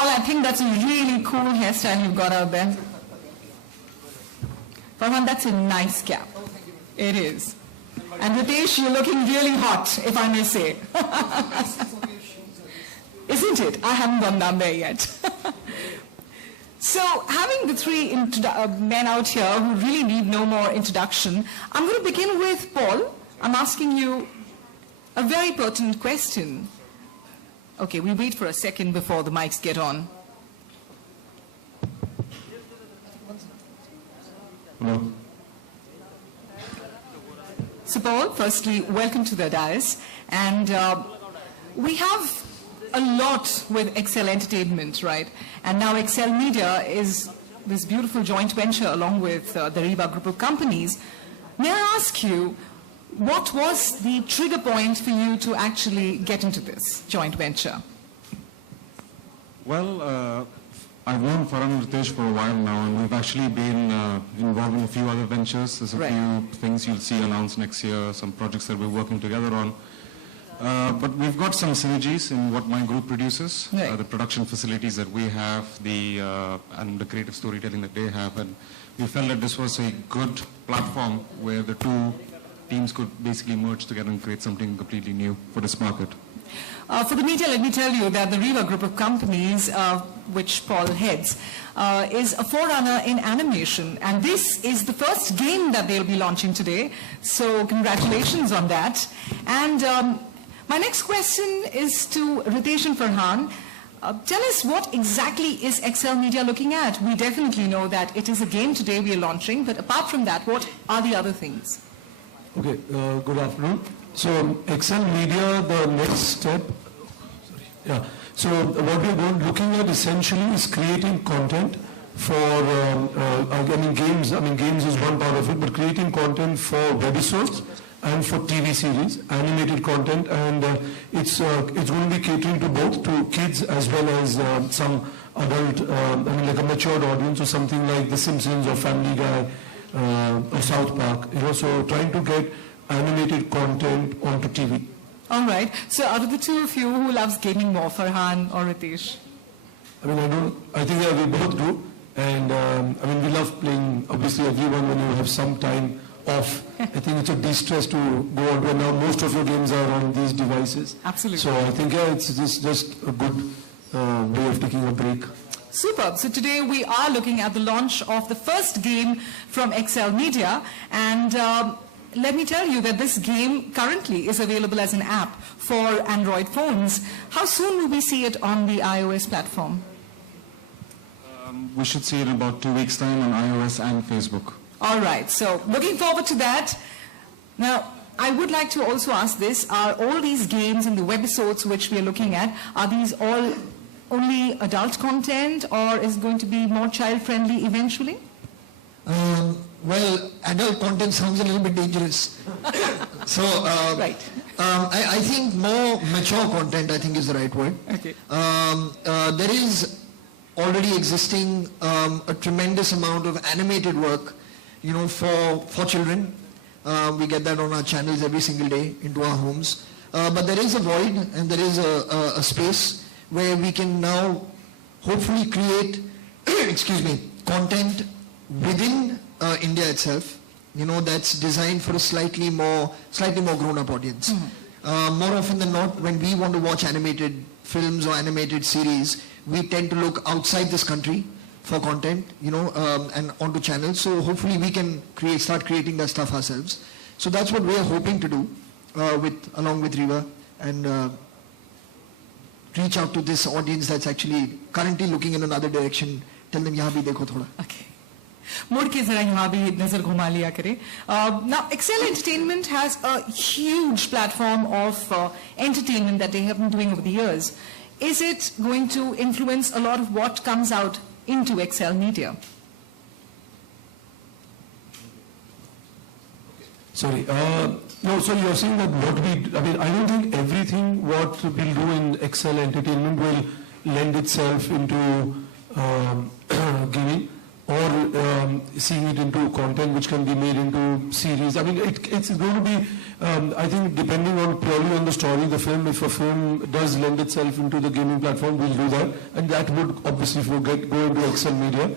Paul, I think that's a really cool hairstyle you've got out there. Farhan, that's a nice cap. It is. And Ritesh, you're looking really hot, if I may say. Isn't it? I haven't gone down there yet. So, having the three men out here who really need no more introduction, I'm going to begin with Paul. I'm asking you a very pertinent question. Okay, we wait for a second before the mics get on. Hello. So Paul, firstly, welcome to the dais. And we have a lot with Excel Entertainment, right? And now Excel Media is this beautiful joint venture along with the Riva group of companies. May I ask you, what was the trigger point for you to actually get into this joint venture? Well, I've known Farhan and Ritesh for a while now, and we've actually been involved in a few other ventures. There's a few things you'll see announced next year, some projects that we're working together on. But we've got some synergies in what my group produces, the production facilities that we have, and the creative storytelling that they have. And we felt that this was a good platform where the two teams could basically merge together and create something completely new for this market. For the media, let me tell you that the Riva group of companies, which Paul heads, is a forerunner in animation. And this is the first game that they'll be launching today. So congratulations on that. And my next question is to Ritesh and Farhan. Tell us, what exactly is Excel Media looking at? We definitely know that it is a game today we are launching, but apart from that, what are the other things? Okay, good afternoon. So Excel Media, the next step, so what we're looking at essentially is creating content for, games is one part of it, but creating content for webisodes and for TV series, animated content, and it's going to be catering to both to kids as well as some adult, like a matured audience or something like The Simpsons or Family Guy or South Park. So trying to get animated content onto TV. All right. So out of the two of you, who loves gaming more, Farhan or Ritesh? I think we both do. And we love playing, obviously, everyone when you have some time off. I think it's a de-stress to go on. And now most of your games are on these devices. Absolutely. So I think, it's just a good way of taking a break. Superb. So today we are looking at the launch of the first game from Excel Media. And let me tell you that this game currently is available as an app for Android phones. How soon will we see it on the iOS platform? We should see it in about 2 weeks' time on iOS and Facebook. All right. So looking forward to that. Now, I would like to also ask this. Are all these games and the webisodes which we are looking at, are these all only adult content, or is it going to be more child-friendly eventually? Well, adult content sounds a little bit dangerous. So, right. I think more mature content, I think, is the right word. Okay. There is already existing a tremendous amount of animated work, for children. We get that on our channels every single day into our homes. But there is a void and there is a space where we can now hopefully create, content within India itself, that's designed for a slightly more grown-up audience. More often than not, when we want to watch animated films or animated series, we tend to look outside this country for content, and onto channels. So hopefully we can start creating that stuff ourselves. So that's what we are hoping to do along with Riva, and reach out to this audience that's actually currently looking in another direction. Tell them, yahan bhi dekho thoda. Okay. मुड़ के जरा यहाँ भी नजर घुमा लिया करें. Now, Excel Entertainment has a huge platform of entertainment that they have been doing over the years. Is it going to influence a lot of what comes out into Excel Media? Sorry. No, so you're saying that I don't think everything what we'll do in Excel Entertainment will lend itself into gaming. or seeing it into content which can be made into series. I mean, it's going to be, I think, depending on purely on the story, the film. If a film does lend itself into the gaming platform, we'll do that, and that would obviously go into Excel Media.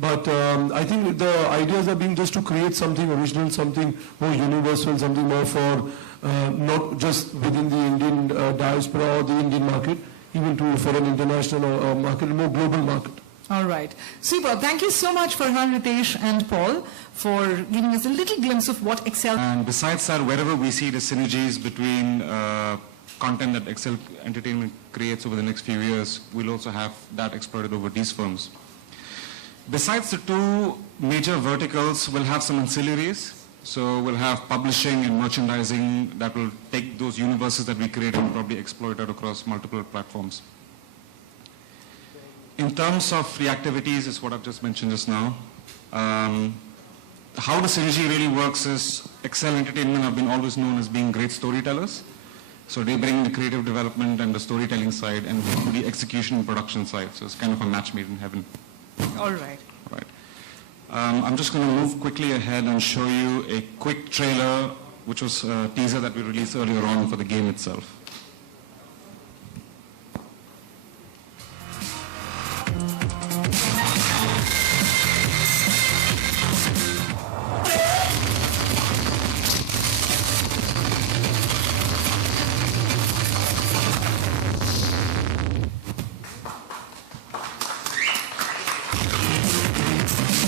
But I think the ideas are being just to create something original, something more universal, something more for not just within the Indian diaspora or the Indian market, even for an international market, a more global market. All right. Super. Thank you so much, Farhan, Ritesh, and Paul, for giving us a little glimpse of what Excel... And besides that, wherever we see the synergies between content that Excel Entertainment creates over the next few years, we'll also have that exploited over these firms. Besides the two major verticals, we'll have some ancillaries. So we'll have publishing and merchandising that will take those universes that we create and probably exploit it across multiple platforms. In terms of the activities, is what I've just mentioned just now. How the synergy really works is Excel Entertainment have been always known as being great storytellers. So they bring the creative development and the storytelling side and the execution and production side. So it's kind of a match made in heaven. All right. Right. I'm just going to move quickly ahead and show you a quick trailer, which was a teaser that we released earlier on for the game itself.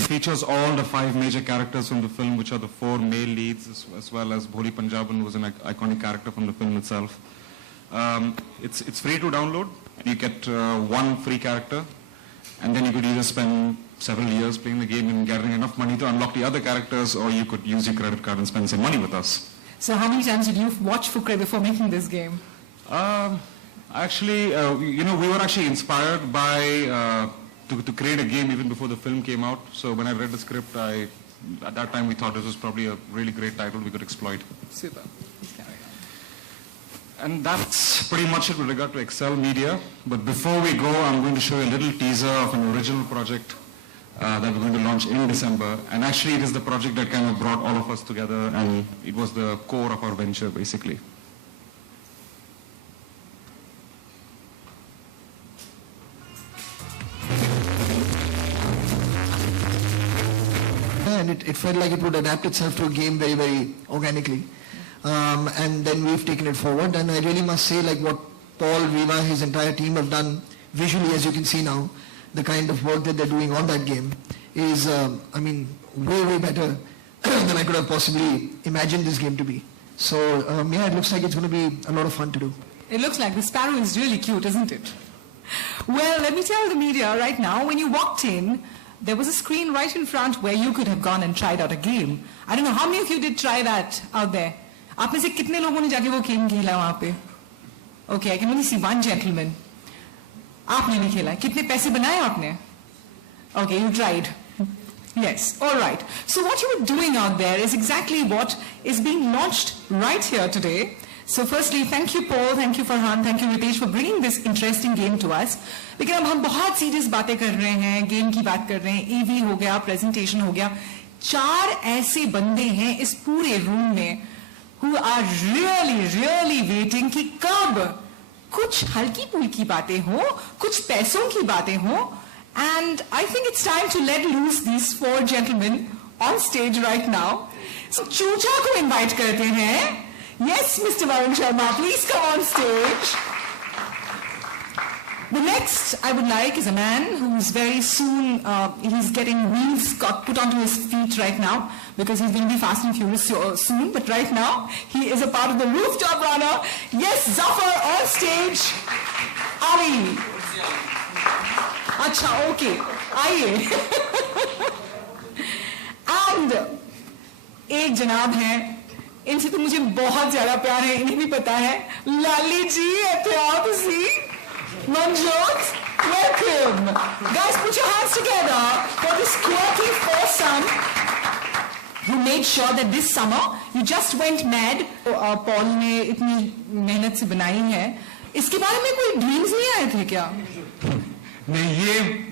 Features all the 5 major characters from the film, which are the 4 male leads, as well as Bholi Punjaban, who was an iconic character from the film itself. It's free to download. You get 1 free character, and then you could either spend several years playing the game and gathering enough money to unlock the other characters, or you could use your credit card and spend some money with us. So how many times did you watch Fukre before making this game? Actually, we were actually inspired by to create a game even before the film came out. So when I read the script, at that time we thought this was probably a really great title we could exploit. Super. Please carry on. And that's pretty much it with regard to Excel Media. But before we go, I'm going to show you a little teaser of an original project that we're going to launch in December. And actually it is the project that kind of brought all of us together, and it was the core of our venture basically. And it felt like it would adapt itself to a game very, very organically. And then we've taken it forward. And I really must say, like what Paul, Riva, his entire team have done visually, as you can see now, the kind of work that they're doing on that game is, way, way better than I could have possibly imagined this game to be. So, yeah, it looks like it's going to be a lot of fun to do. It looks like the sparrow is really cute, isn't it? Well, let me tell the media right now, when you walked in, there was a screen right in front where you could have gone and tried out a game. I don't know, how many of you did try that out there? आप में से कितने लोगों ने जाके वो game खेला वहाँ पे? Okay, I can only see one gentleman. आपने नहीं खेला. कितने पैसे बनाए आपने? Okay, you tried. Yes, all right. So what you were doing out there is exactly what is being launched right here today. So firstly, thank you Paul, thank you Farhan, thank you Ritesh for bringing this interesting game to us. लेकिन अब हम बहुत serious बातें कर रहे हैं, game की बात कर रहे हैं, ईवी हो गया, प्रेजेंटेशन हो गया. 4 ऐसे बंदे हैं इस पूरे रूम में who are really, really waiting कि कब कुछ हल्की पुल्की बातें हो, कुछ पैसों की बातें हो. And I think it's time to let loose these 4 gentlemen on stage right now. So चूचा को invite करते हैं. Yes, Mr. Varun Sharma, please come on stage. The next I would like is a man who's very soon, he's getting wheels put onto his feet right now because he's going to be Fast and Furious soon. But right now, he is a part of the Rooftop Runner. Yes, Zafar on stage. Ali. Acha, okay. आइए. And एक जनाब हैं. इनसे तो मुझे बहुत ज्यादा प्यार है, इन्हें भी पता है. लाली जी, एहतियात Manjot, welcome. Guys, put your hands together for this quirky foursome who made sure that this summer you just went mad. Paul ने इतनी मेहनत से बनाई है. इसके बारे में कोई ड्रीम्स नहीं आए थे क्या? नहीं, ये